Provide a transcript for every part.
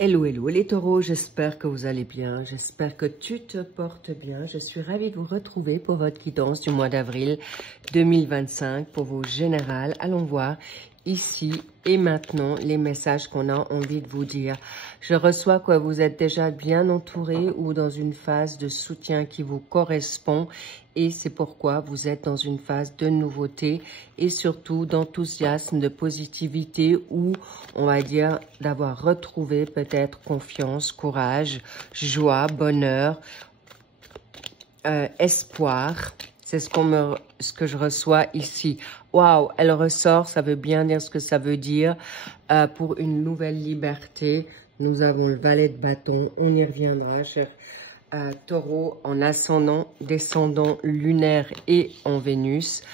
Hello, hello les taureaux, j'espère que vous allez bien, j'espère que tu te portes bien. Je suis ravie de vous retrouver pour votre guidance du mois d'avril 2025 pour vos générales. Allons voir ici et maintenant les messages qu'on a envie de vous dire. Je reçois que vous êtes déjà bien entouré ou dans une phase de soutien qui vous correspond et c'est pourquoi vous êtes dans une phase de nouveauté et surtout d'enthousiasme, de positivité ou on va dire d'avoir retrouvé peut-être confiance, courage, joie, bonheur, espoir. C'est ce que je reçois ici. Waouh, elle ressort, ça veut bien dire ce que ça veut dire. Pour une nouvelle liberté, nous avons le valet de bâton. On y reviendra, cher taureau, en ascendant, descendant, lunaire et en Vénus.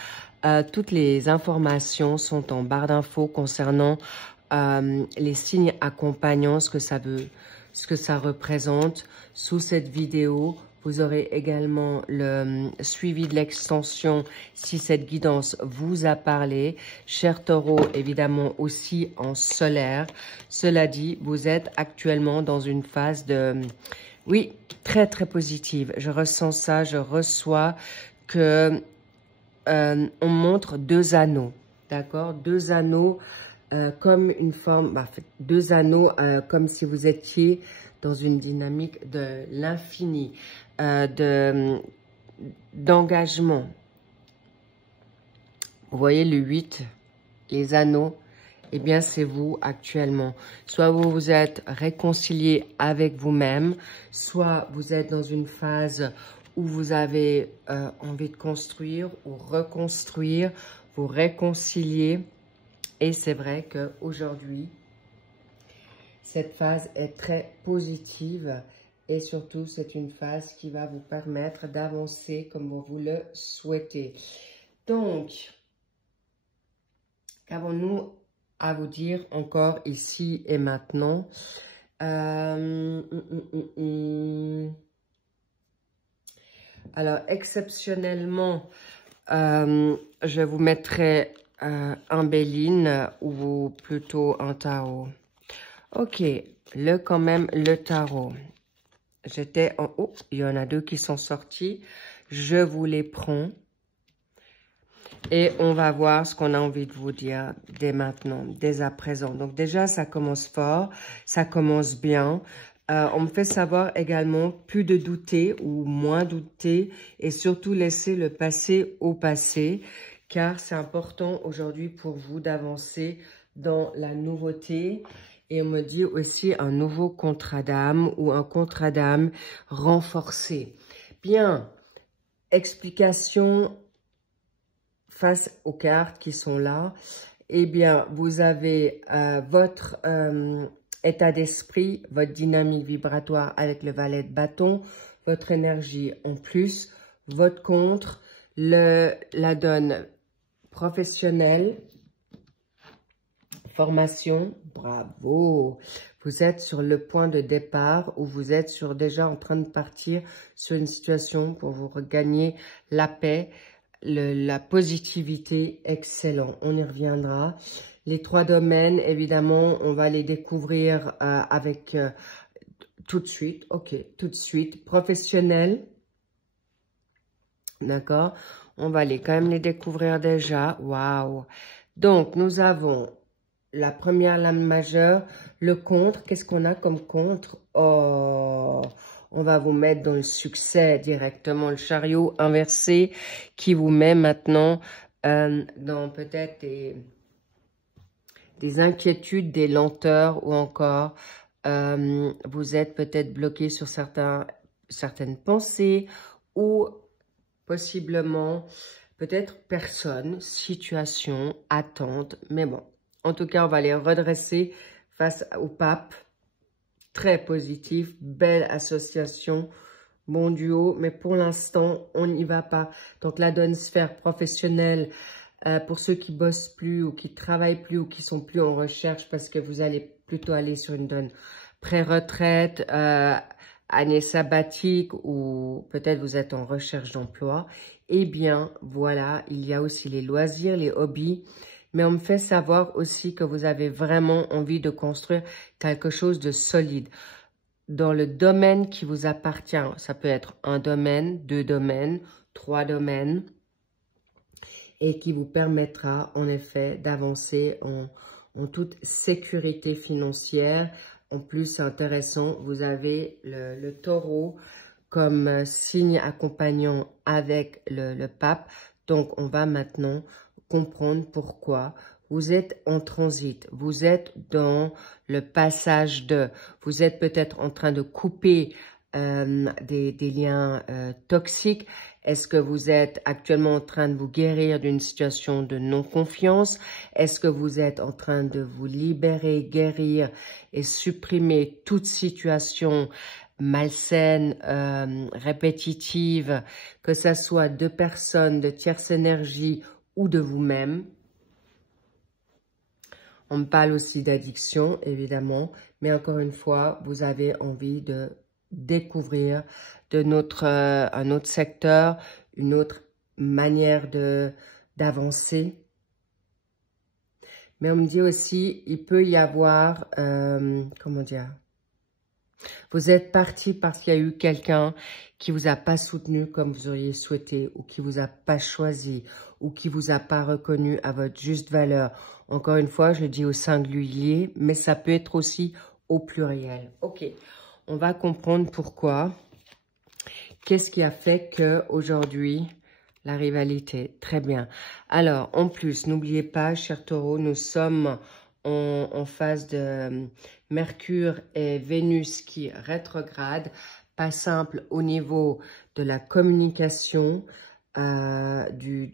Toutes les informations sont en barre d'infos concernant les signes accompagnants, ce que ça représente. Sous cette vidéo, vous aurez également le suivi de l'extension si cette guidance vous a parlé. Cher taureau, évidemment aussi en solaire. Cela dit, vous êtes actuellement dans une phase de... Oui, très très positive. Je ressens ça, je reçois que on montre deux anneaux. D'accord? Deux anneaux comme une forme... deux anneaux comme si vous étiez dans une dynamique de l'infini. D'engagement. Vous voyez le 8, les anneaux, eh bien c'est vous actuellement. Soit vous vous êtes réconcilié avec vous-même, soit vous êtes dans une phase où vous avez envie de construire ou reconstruire, vous réconcilier. Et c'est vrai qu'aujourd'hui, cette phase est très positive. Et surtout, c'est une phase qui va vous permettre d'avancer comme vous le souhaitez. Donc, qu'avons-nous à vous dire encore ici et maintenant? Alors, exceptionnellement, je vous mettrai un Béline ou plutôt un tarot. Ok, quand même, le tarot. J'étais en haut, il y en a deux qui sont sortis. Je vous les prends. Et on va voir ce qu'on a envie de vous dire dès maintenant, dès à présent. Donc déjà, ça commence fort, ça commence bien. On me fait savoir également plus de douter ou moins douter et surtout laisser le passé au passé. Car c'est important aujourd'hui pour vous d'avancer dans la nouveauté. Et on me dit aussi un nouveau contrat d'âme ou un contrat d'âme renforcé. Bien, explication face aux cartes qui sont là. Eh bien, vous avez votre état d'esprit, votre dynamique vibratoire avec le valet de bâton, votre énergie en plus, votre contre, la donne professionnelle, formation, bravo. Vous êtes sur le point de départ ou vous êtes déjà en train de partir sur une situation pour vous regagner la paix, la positivité, excellent. On y reviendra. Les trois domaines, évidemment, on va les découvrir avec tout de suite. Ok, tout de suite. Professionnel, d'accord. On va quand même les découvrir déjà. Waouh. Donc, nous avons la première lame majeure, le contre. Qu'est-ce qu'on a comme contre? Oh, on va vous mettre dans le succès directement, le chariot inversé qui vous met maintenant dans peut-être des inquiétudes, des lenteurs ou encore vous êtes peut-être bloqué sur certaines pensées ou possiblement peut-être personne, situation, attente, mais bon. En tout cas, on va les redresser face au pape. Très positif, belle association, bon duo. Mais pour l'instant, on n'y va pas. Donc, la donne sphère professionnelle, pour ceux qui bossent plus ou qui travaillent plus ou qui sont plus en recherche parce que vous allez plutôt aller sur une donne pré-retraite, année sabbatique ou peut-être vous êtes en recherche d'emploi. Eh bien, voilà, il y a aussi les loisirs, les hobbies Mais on me fait savoir aussi que vous avez vraiment envie de construire quelque chose de solide dans le domaine qui vous appartient. Ça peut être un domaine, 2 domaines, 3 domaines, et qui vous permettra en effet d'avancer en toute sécurité financière. En plus, c'est intéressant, vous avez le taureau comme signe accompagnant avec le pape. Donc, on va maintenant comprendre pourquoi vous êtes en transit. Vous êtes dans le passage de... Vous êtes peut-être en train de couper des liens toxiques. Est-ce que vous êtes actuellement en train de vous guérir d'une situation de non-confiance? Est-ce que vous êtes en train de vous libérer, guérir et supprimer toute situation malsaine, répétitive, que ça soit de personnes, de tierce énergie ou de vous-même? On me parle aussi d'addiction, évidemment, mais encore une fois, vous avez envie de découvrir un autre secteur, une autre manière d'avancer. Mais on me dit aussi, il peut y avoir, comment dire, vous êtes parti parce qu'il y a eu quelqu'un qui vous a pas soutenu comme vous auriez souhaité, ou qui vous a pas choisi, ou qui vous a pas reconnu à votre juste valeur. Encore une fois, je le dis au singulier, mais ça peut être aussi au pluriel. Ok, on va comprendre pourquoi. Qu'est-ce qui a fait que aujourd'hui la rivalité? Très bien. Alors, en plus, n'oubliez pas, chers taureaux, nous sommes en phase de Mercure et Vénus qui rétrograde, pas simple au niveau de la communication, de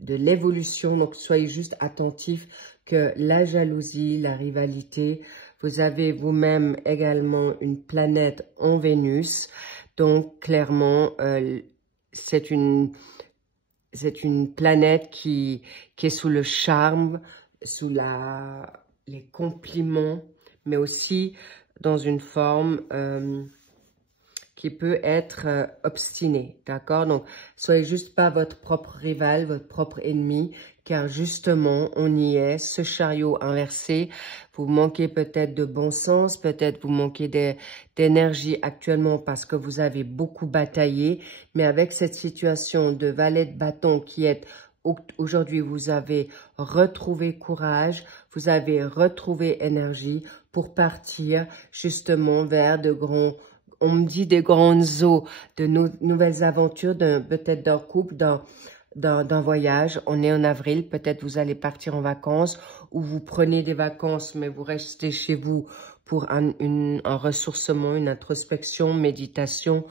l'évolution. Donc, soyez juste attentifs que la jalousie, la rivalité, vous avez vous-même également une planète en Vénus. Donc, clairement, c'est une planète qui est sous le charme, sous les compliments, mais aussi dans une forme qui peut être obstinée, d'accord? Donc, soyez juste pas votre propre rival, votre propre ennemi, car justement, on y est, ce chariot inversé. Vous manquez peut-être de bon sens, peut-être vous manquez d'énergie actuellement parce que vous avez beaucoup bataillé, mais avec cette situation de valet de bâton qui est aujourd'hui, vous avez retrouvé courage, vous avez retrouvé énergie pour partir justement vers de grands, on me dit des grandes eaux, de nouvelles aventures, peut-être d'un couple, d'un voyage. On est en avril, peut-être vous allez partir en vacances ou vous prenez des vacances, mais vous restez chez vous pour un ressourcement, une introspection, méditation,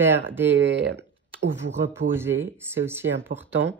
ou vous reposer, c'est aussi important.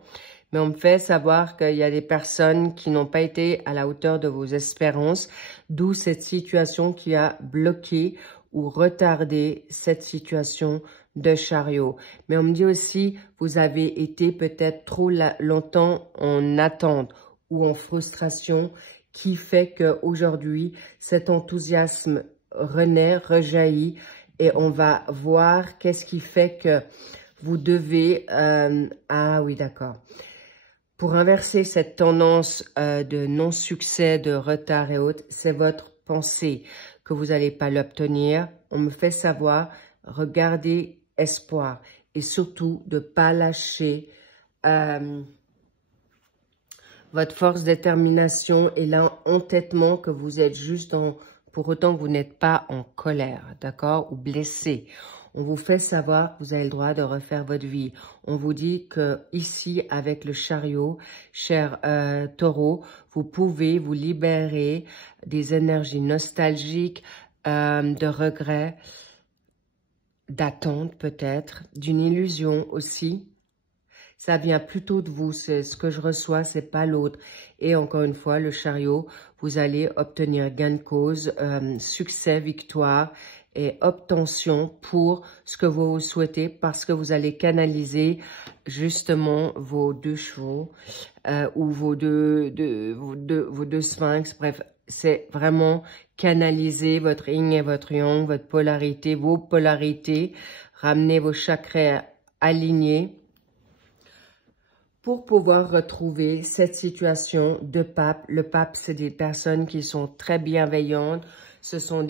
Mais on me fait savoir qu'il y a des personnes qui n'ont pas été à la hauteur de vos espérances, d'où cette situation qui a bloqué ou retardé cette situation de chariot. Mais on me dit aussi, vous avez été peut-être trop longtemps en attente ou en frustration, qui fait qu'aujourd'hui, cet enthousiasme renaît, rejaillit, et on va voir qu'est-ce qui fait que vous devez... ah oui, d'accord. Pour inverser cette tendance de non-succès, de retard et autres, c'est votre pensée que vous n'allez pas l'obtenir. On me fait savoir, regardez espoir et surtout de ne pas lâcher votre force, détermination et l'entêtement que vous êtes juste pour autant que vous n'êtes pas en colère, d'accord, ou blessé. On vous fait savoir que vous avez le droit de refaire votre vie. On vous dit que ici, avec le chariot, cher taureau, vous pouvez vous libérer des énergies nostalgiques, de regrets, d'attente peut-être, d'une illusion aussi. Ça vient plutôt de vous, c'est ce que je reçois, c'est pas l'autre. Et encore une fois, le chariot, vous allez obtenir gain de cause, succès, victoire et obtention pour ce que vous souhaitez, parce que vous allez canaliser justement vos 2 chevaux ou vos deux sphinx. Bref, c'est vraiment canaliser votre yin et votre yang, votre polarité, vos polarités, ramener vos chakras alignés pour pouvoir retrouver cette situation de pape. Le pape, c'est des personnes qui sont très bienveillantes. Ce sont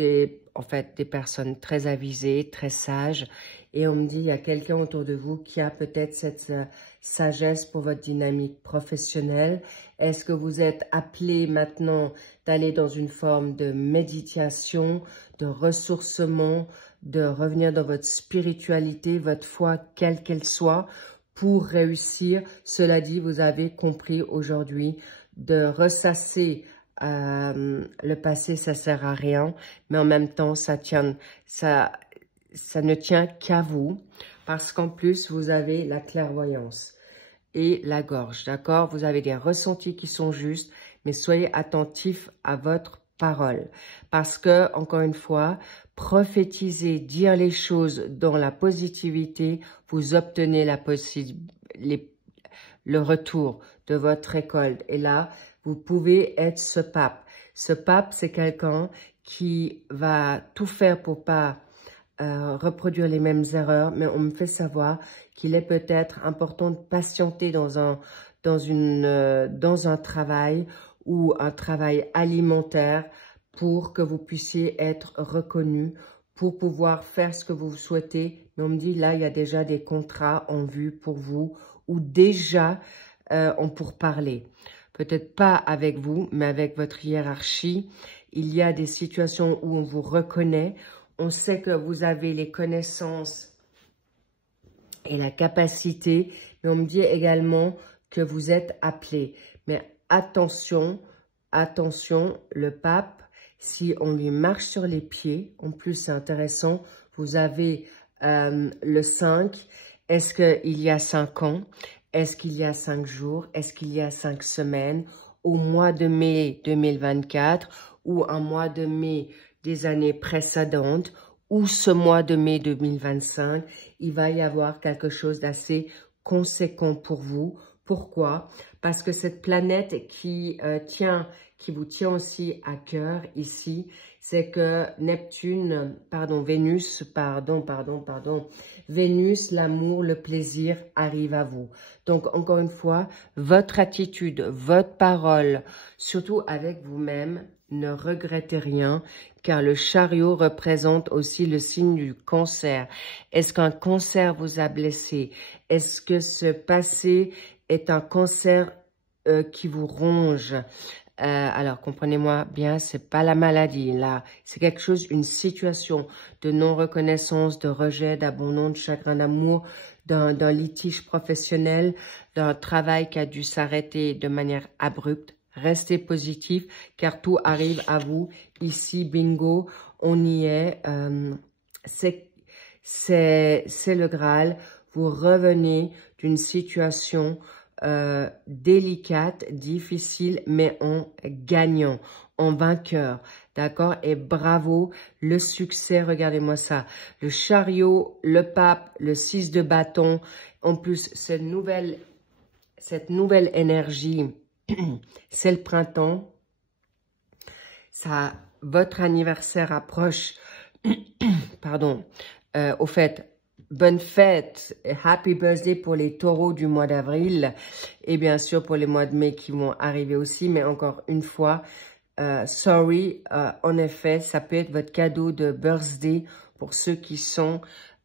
en fait, des personnes très avisées, très sages. Et on me dit, il y a quelqu'un autour de vous qui a peut-être cette sagesse pour votre dynamique professionnelle. Est-ce que vous êtes appelé maintenant d'aller dans une forme de méditation, de ressourcement, de revenir dans votre spiritualité, votre foi, quelle qu'elle soit, pour réussir? Cela dit, vous avez compris aujourd'hui de ressasser le passé, ça sert à rien, mais en même temps, ça ne tient qu'à vous, parce qu'en plus, vous avez la clairvoyance et la gorge, d'accord? Vous avez des ressentis qui sont justes, mais soyez attentifs à votre parole, parce que, encore une fois, prophétiser, dire les choses dans la positivité, vous obtenez le retour de votre récolte. Et là, vous pouvez être ce pape. Ce pape, c'est quelqu'un qui va tout faire pour pas reproduire les mêmes erreurs, mais on me fait savoir qu'il est peut-être important de patienter dans un travail ou un travail alimentaire pour que vous puissiez être reconnu, pour pouvoir faire ce que vous souhaitez. Mais on me dit, là, il y a déjà des contrats en vue pour vous ou déjà en pourparlers. Peut-être pas avec vous, mais avec votre hiérarchie. Il y a des situations où on vous reconnaît. On sait que vous avez les connaissances et la capacité, mais on me dit également que vous êtes appelé. Mais attention, attention, le pape, si on lui marche sur les pieds, en plus c'est intéressant, vous avez le 5, est-ce qu'il y a 5 ans? Est-ce qu'il y a 5 jours? Est-ce qu'il y a 5 semaines? Au mois de mai 2024 ou un mois de mai des années précédentes ou ce mois de mai 2025, il va y avoir quelque chose d'assez conséquent pour vous. Pourquoi? Parce que cette planète qui vous tient aussi à cœur ici, c'est que Vénus, l'amour, le plaisir arrive à vous. Donc, encore une fois, votre attitude, votre parole, surtout avec vous-même, ne regrettez rien, car le chariot représente aussi le signe du cancer. Est-ce qu'un cancer vous a blessé? Est-ce que ce passé est un cancer qui vous ronge? Alors, comprenez-moi bien, c'est pas la maladie, là. C'est quelque chose, une situation de non-reconnaissance, de rejet, d'abandon, de chagrin d'amour, d'un litige professionnel, d'un travail qui a dû s'arrêter de manière abrupte. Restez positif, car tout arrive à vous. Ici, bingo, on y est. C'est le Graal. Vous revenez d'une situation délicate, difficile, mais en gagnant, en vainqueur, d'accord? Et bravo, le succès, regardez-moi ça. Le chariot, le pape, le 6 de bâton, en plus, cette nouvelle énergie, c'est le printemps, votre anniversaire approche, pardon, au fait, bonne fête, happy birthday pour les taureaux du mois d'avril et bien sûr pour les mois de mai qui vont arriver aussi. Mais encore une fois, sorry, en effet, ça peut être votre cadeau de birthday pour ceux qui sont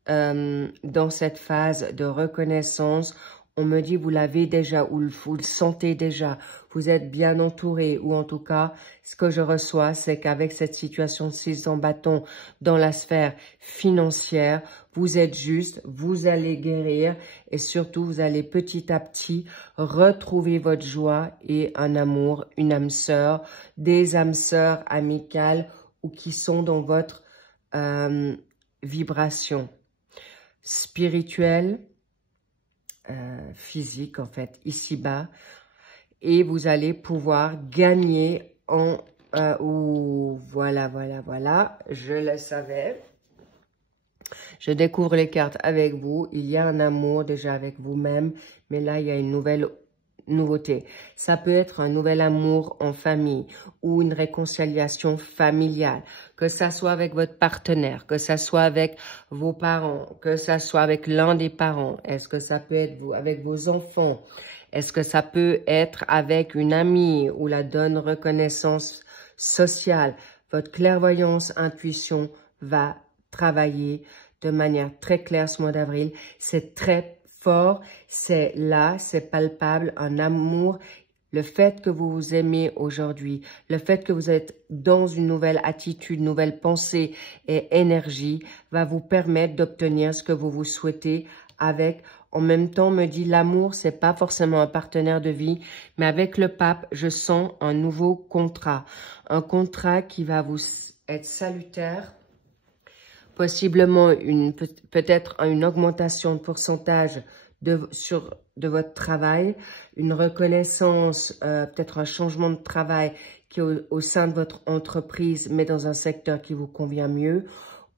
dans cette phase de reconnaissance. On me dit, vous l'avez déjà ou vous le sentez déjà, vous êtes bien entouré ou en tout cas, ce que je reçois, c'est qu'avec cette situation de 6 en bâton dans la sphère financière, vous êtes juste, vous allez guérir et surtout, vous allez petit à petit retrouver votre joie et un amour, une âme sœur, des âmes sœurs amicales ou qui sont dans votre vibration spirituelle, physique en fait, ici-bas, et vous allez pouvoir gagner en... voilà, je le savais. Je découvre les cartes avec vous. Il y a un amour déjà avec vous-même, mais là, il y a une nouveauté. Ça peut être un nouvel amour en famille ou une réconciliation familiale, que ça soit avec votre partenaire, que ça soit avec vos parents, que ça soit avec l'un des parents. Est-ce que ça peut être vous, avec vos enfants? Est-ce que ça peut être avec une amie ou la donne reconnaissance sociale? Votre clairvoyance, intuition va travailler de manière très claire ce mois d'avril. C'est très fort, c'est là, c'est palpable, un amour. Le fait que vous vous aimez aujourd'hui, le fait que vous êtes dans une nouvelle attitude, nouvelle pensée et énergie va vous permettre d'obtenir ce que vous vous souhaitez avec. En même temps, me dit l'amour, c'est pas forcément un partenaire de vie, mais avec le pape, je sens un nouveau contrat. Un contrat qui va vous être salutaire. Possiblement peut-être une augmentation de pourcentage de votre travail, une reconnaissance, peut-être un changement de travail qui est au sein de votre entreprise, mais dans un secteur qui vous convient mieux,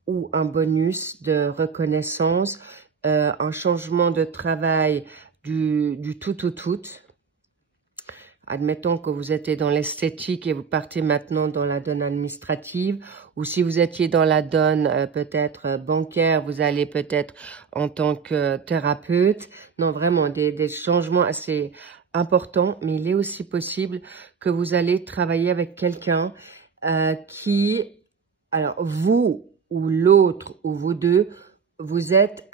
ou un bonus de reconnaissance, un changement de travail du tout au tout. Admettons que vous étiez dans l'esthétique et vous partez maintenant dans la donne administrative, ou si vous étiez dans la donne peut-être bancaire, vous allez peut-être en tant que thérapeute. Non, vraiment des changements assez importants, mais il est aussi possible que vous allez travailler avec quelqu'un qui, alors vous ou l'autre ou vous deux, vous êtes,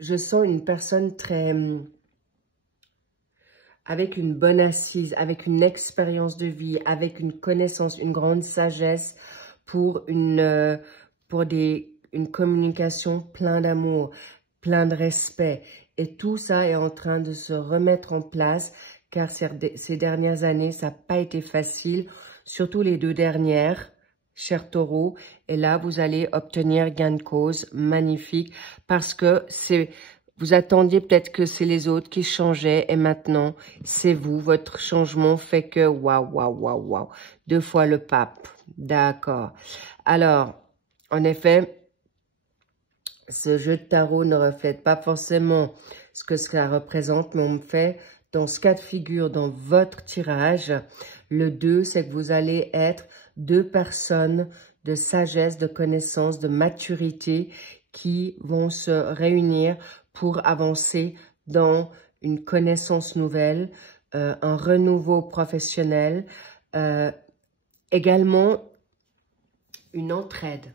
je sens une personne très... avec une bonne assise, avec une expérience de vie, avec une connaissance, une grande sagesse pour une communication plein d'amour, plein de respect. Et tout ça est en train de se remettre en place car ces dernières années, ça n'a pas été facile, surtout les 2 dernières, cher Taureau. Et là, vous allez obtenir gain de cause magnifique parce que c'est... Vous attendiez peut-être que c'est les autres qui changeaient et maintenant, c'est vous. Votre changement fait que waouh, waouh, waouh, waouh. 2 fois le pape. D'accord. Alors, en effet, ce jeu de tarot ne reflète pas forcément ce que ça représente, mais on me fait, dans ce cas de figure, dans votre tirage, le 2, c'est que vous allez être 2 personnes de sagesse, de connaissance, de maturité qui vont se réunir pour avancer dans une connaissance nouvelle, un renouveau professionnel, également une entraide.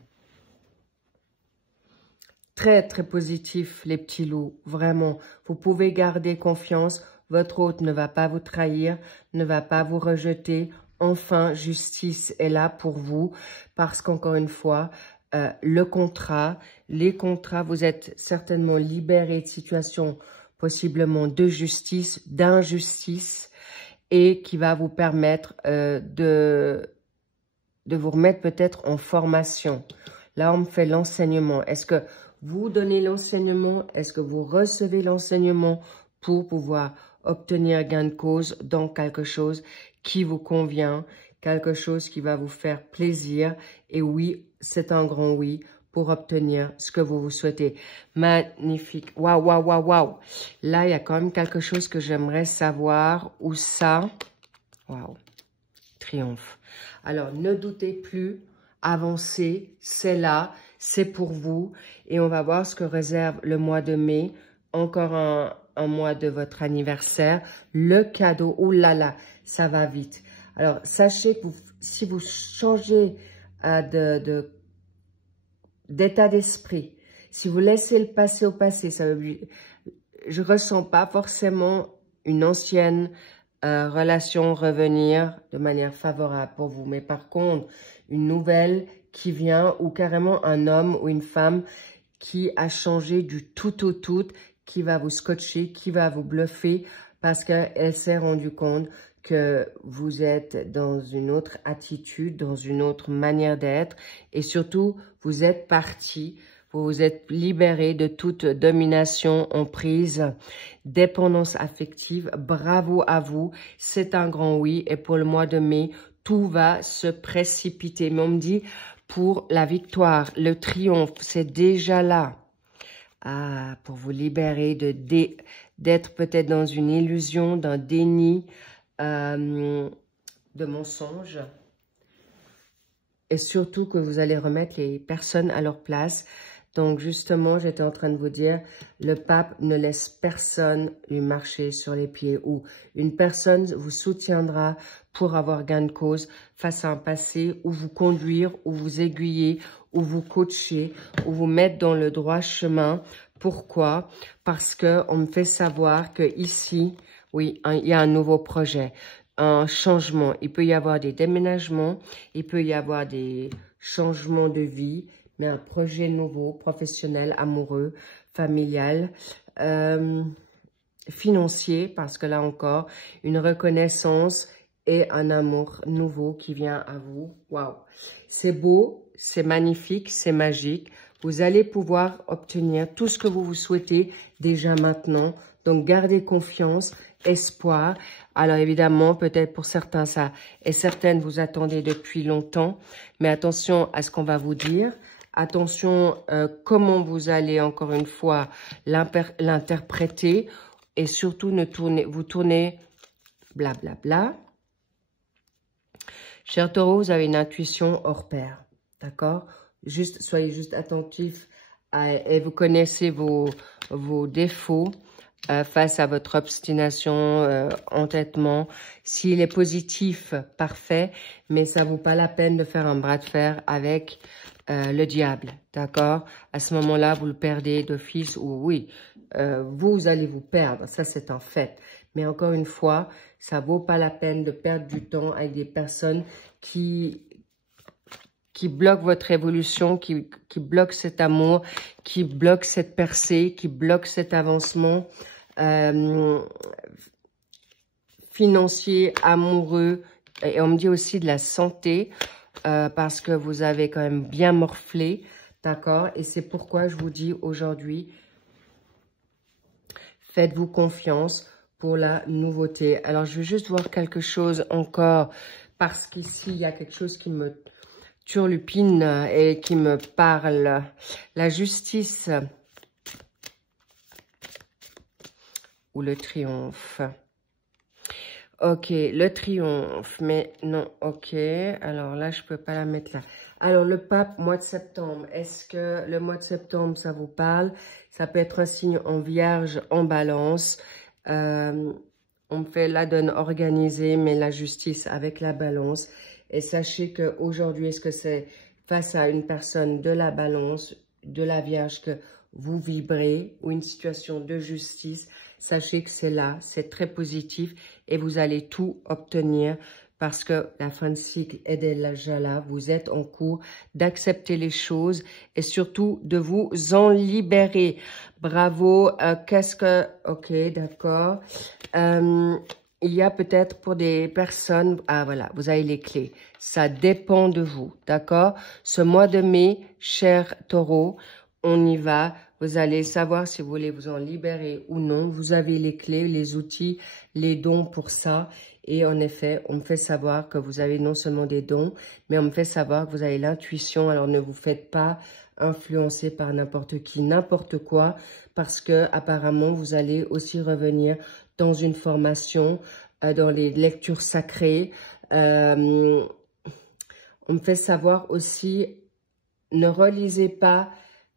Très, très positif, les petits loups, vraiment. Vous pouvez garder confiance, votre hôte ne va pas vous trahir, ne va pas vous rejeter. Enfin, justice est là pour vous, parce qu'encore une fois, les contrats, vous êtes certainement libérés de situations possiblement de justice, d'injustice, et qui va vous permettre de vous remettre peut-être en formation. Là, on me fait l'enseignement. Est-ce que vous donnez l'enseignement? Est-ce que vous recevez l'enseignement pour pouvoir obtenir gain de cause dans quelque chose qui vous convient, quelque chose qui va vous faire plaisir? Et oui, c'est un grand oui pour obtenir ce que vous souhaitez. Magnifique. Waouh, waouh, waouh, waouh. Là, il y a quand même quelque chose que j'aimerais savoir. Où ça? Waouh. Triomphe. Alors, ne doutez plus. Avancez. C'est là. C'est pour vous. Et on va voir ce que réserve le mois de mai. Encore un mois de votre anniversaire. Le cadeau. Oh là là, ça va vite. Alors, sachez que si vous changez d'état d'esprit, si vous laissez le passé au passé, je ressens pas forcément une ancienne relation revenir de manière favorable pour vous. Mais par contre, une nouvelle qui vient ou carrément un homme ou une femme qui a changé du tout au tout, qui va vous scotcher, qui va vous bluffer parce qu'elle s'est rendue compte que vous êtes dans une autre attitude, dans une autre manière d'être et surtout, vous êtes parti, vous vous êtes libéré de toute domination, emprise, dépendance affective. Bravo à vous, c'est un grand oui et pour le mois de mai, tout va se précipiter. Mais on me dit pour la victoire, le triomphe, c'est déjà là. Ah, pour vous libérer d'être peut-être dans une illusion, d'un déni, de mensonges. Et surtout que vous allez remettre les personnes à leur place Donc, justement, j'étais en train de vous dire, le pape ne laisse personne lui marcher sur les pieds ou une personne vous soutiendra pour avoir gain de cause face à un passé ou vous conduire ou vous aiguiller ou vous coacher ou vous mettre dans le droit chemin. Pourquoi? Parce que on me fait savoir que ici, oui, il y a un nouveau projet, un changement. Il peut y avoir des déménagements, il peut y avoir des changements de vie, mais un projet nouveau, professionnel, amoureux, familial, financier, parce que là encore, une reconnaissance et un amour nouveau qui vient à vous. Waouh! C'est beau, c'est magnifique, c'est magique. Vous allez pouvoir obtenir tout ce que vous vous souhaitez déjà maintenant. Donc, gardez confiance, espoir. Alors, évidemment, peut-être pour certains, ça et certaines, vous attendez depuis longtemps. Mais attention à ce qu'on va vous dire. Attention comment vous allez, encore une fois, l'interpréter. Et surtout, vous tournez blablabla. Cher Taureau, vous avez une intuition hors pair. D'accord? Soyez juste attentifs et vous connaissez vos défauts face à votre obstination, entêtement. S'il est positif, parfait, mais ça vaut pas la peine de faire un bras de fer avec le diable, d'accord? À ce moment-là, vous le perdez d'office ou oui, vous allez vous perdre, ça c'est un fait. Mais encore une fois, ça vaut pas la peine de perdre du temps avec des personnes qui bloquent votre évolution, qui bloquent cet amour, qui bloquent cette percée, qui bloquent cet avancement financier, amoureux. Et on me dit aussi de la santé, parce que vous avez quand même bien morflé, d'accord? Et c'est pourquoi je vous dis aujourd'hui, faites-vous confiance pour la nouveauté. Alors, je vais juste voir quelque chose encore, parce qu'ici, il y a quelque chose qui me turlupine et qui me parle. La justice ou le triomphe. Ok, le triomphe, mais non, ok. Alors là, je peux pas la mettre là. Alors, le pape, mois de septembre. Est-ce que le mois de septembre, ça vous parle? Ça peut être un signe en vierge, en balance. On fait la donne organisée, mais la justice avec la balance. Et sachez qu'aujourd'hui, est-ce que c'est face à une personne de la balance, de la vierge que vous vibrez ou une situation de justice? Sachez que c'est là, c'est très positif et vous allez tout obtenir parce que la fin de cycle est déjà là. Vous êtes en cours d'accepter les choses et surtout de vous en libérer. Bravo. Qu'est-ce que... Ok, d'accord. Il y a peut-être pour des personnes... Ah, voilà, vous avez les clés. Ça dépend de vous, d'accord? Ce mois de mai, cher Taureau, on y va. Vous allez savoir si vous voulez vous en libérer ou non. Vous avez les clés, les outils, les dons pour ça. Et en effet, on me fait savoir que vous avez non seulement des dons, mais on me fait savoir que vous avez l'intuition. Alors ne vous faites pas influencer par n'importe qui, n'importe quoi, parce que apparemment vous allez aussi revenir dans une formation, dans les lectures sacrées. On me fait savoir aussi, ne relisez pas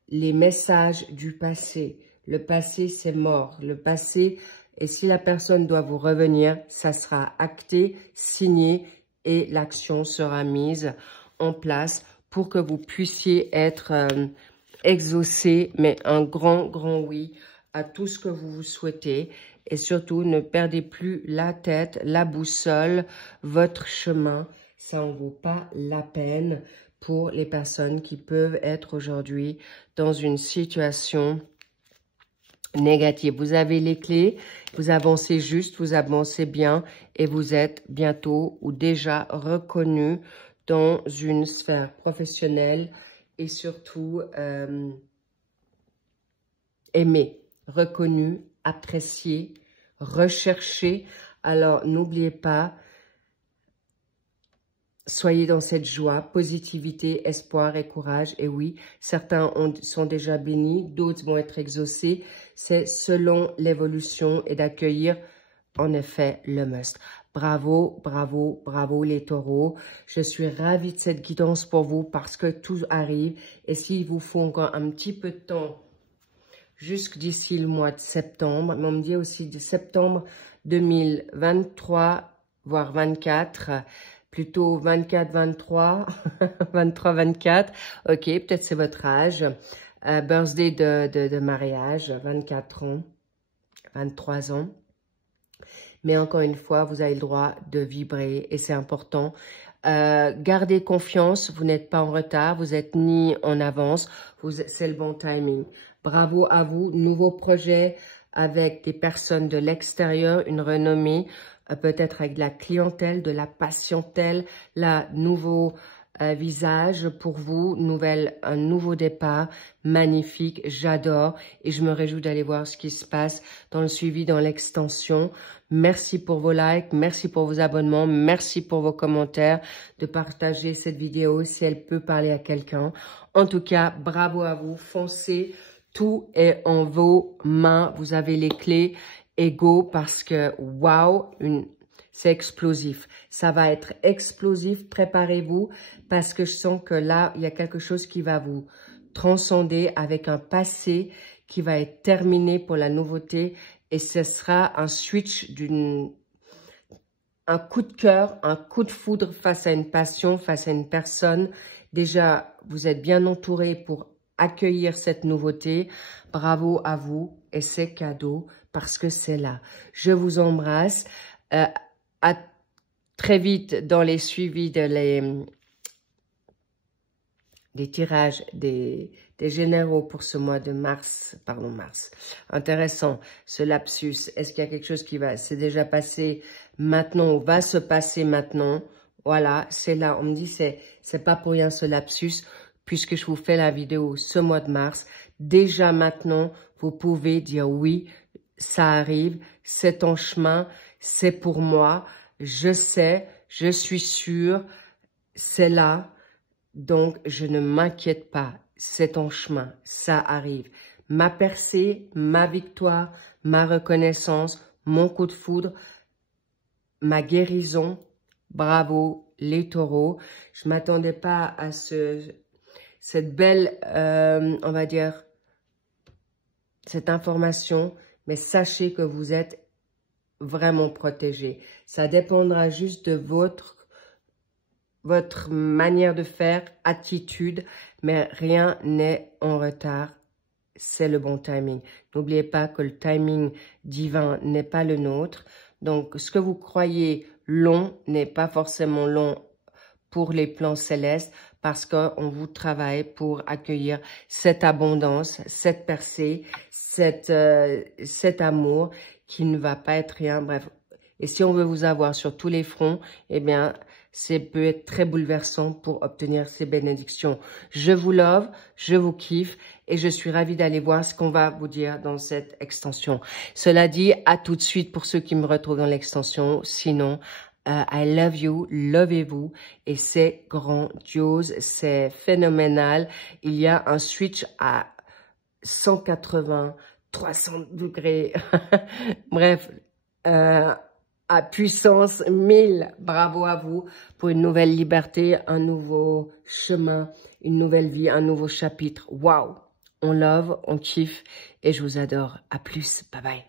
les messages du passé. Le passé, c'est mort. Le passé, et si la personne doit vous revenir, ça sera acté, signé et l'action sera mise en place pour que vous puissiez être exaucé, mais un grand, grand oui à tout ce que vous vous souhaitez. Et surtout, ne perdez plus la tête, la boussole, votre chemin. Ça en vaut pas la peine pour les personnes qui peuvent être aujourd'hui dans une situation négative. Vous avez les clés, vous avancez juste, vous avancez bien et vous êtes bientôt ou déjà reconnu dans une sphère professionnelle et surtout aimé, reconnu, apprécié, recherché. Alors, n'oubliez pas, soyez dans cette joie, positivité, espoir et courage. Et oui, certains sont déjà bénis, d'autres vont être exaucés. C'est selon l'évolution et d'accueillir, en effet, le must. Bravo, bravo, bravo les taureaux. Je suis ravie de cette guidance pour vous parce que tout arrive. Et s'il vous faut encore un petit peu de temps, jusqu'd'ici le mois de septembre, mais on me dit aussi de septembre 2023, voire 24, plutôt 24-23, 23-24, ok, peut-être c'est votre âge. Birthday de mariage, 24 ans, 23 ans. Mais encore une fois, vous avez le droit de vibrer et c'est important. Gardez confiance, vous n'êtes pas en retard, vous n'êtes ni en avance, c'est le bon timing. Bravo à vous, nouveau projet avec des personnes de l'extérieur, une renommée, peut-être avec de la clientèle, de la patientèle, là, nouveau visage pour vous, un nouveau départ, magnifique, j'adore et je me réjouis d'aller voir ce qui se passe dans le suivi, dans l'extension. Merci pour vos likes, merci pour vos abonnements, merci pour vos commentaires, de partager cette vidéo si elle peut parler à quelqu'un. En tout cas, bravo à vous, foncez, tout est en vos mains, vous avez les clés, et go parce que waouh, c'est explosif. Ça va être explosif, préparez-vous parce que je sens que là, il y a quelque chose qui va vous transcender avec un passé qui va être terminé pour la nouveauté et ce sera un switch un coup de cœur, un coup de foudre face à une passion, face à une personne. Déjà, vous êtes bien entouré pour accueillir cette nouveauté. Bravo à vous et c'est cadeau parce que c'est là. Je vous embrasse. À très vite dans les suivis des tirages des généraux pour ce mois de mars. Pardon, mars. Intéressant, ce lapsus. Est-ce qu'il y a quelque chose qui c'est déjà passé maintenant ou va se passer maintenant? Voilà, c'est là. On me dit c'est pas pour rien ce lapsus puisque je vous fais la vidéo ce mois de mars. Déjà maintenant, vous pouvez dire oui, ça arrive, c'est en chemin, c'est pour moi, je sais, je suis sûre, c'est là, donc je ne m'inquiète pas, c'est en chemin, ça arrive. Ma percée, ma victoire, ma reconnaissance, mon coup de foudre, ma guérison, bravo les taureaux. Je ne m'attendais pas à cette belle, on va dire, cette information, mais sachez que vous êtes vraiment protégé. Ça dépendra juste de votre manière de faire, attitude, mais rien n'est en retard. C'est le bon timing. N'oubliez pas que le timing divin n'est pas le nôtre. Donc, ce que vous croyez long n'est pas forcément long pour les plans célestes parce qu'on vous travaille pour accueillir cette abondance, cette percée, cet amour qui ne va pas être rien. Bref, et si on veut vous avoir sur tous les fronts, eh bien, peut être très bouleversant pour obtenir ces bénédictions. Je vous love, je vous kiffe et je suis ravie d'aller voir ce qu'on va vous dire dans cette extension. Cela dit, à tout de suite pour ceux qui me retrouvent dans l'extension. Sinon, I love you, lovez-vous et c'est grandiose, c'est phénoménal. Il y a un switch à 180, 300 degrés, bref, à puissance 1000. Bravo à vous pour une nouvelle liberté, un nouveau chemin, une nouvelle vie, un nouveau chapitre. Waouh, on love, on kiffe et je vous adore. À plus, bye bye.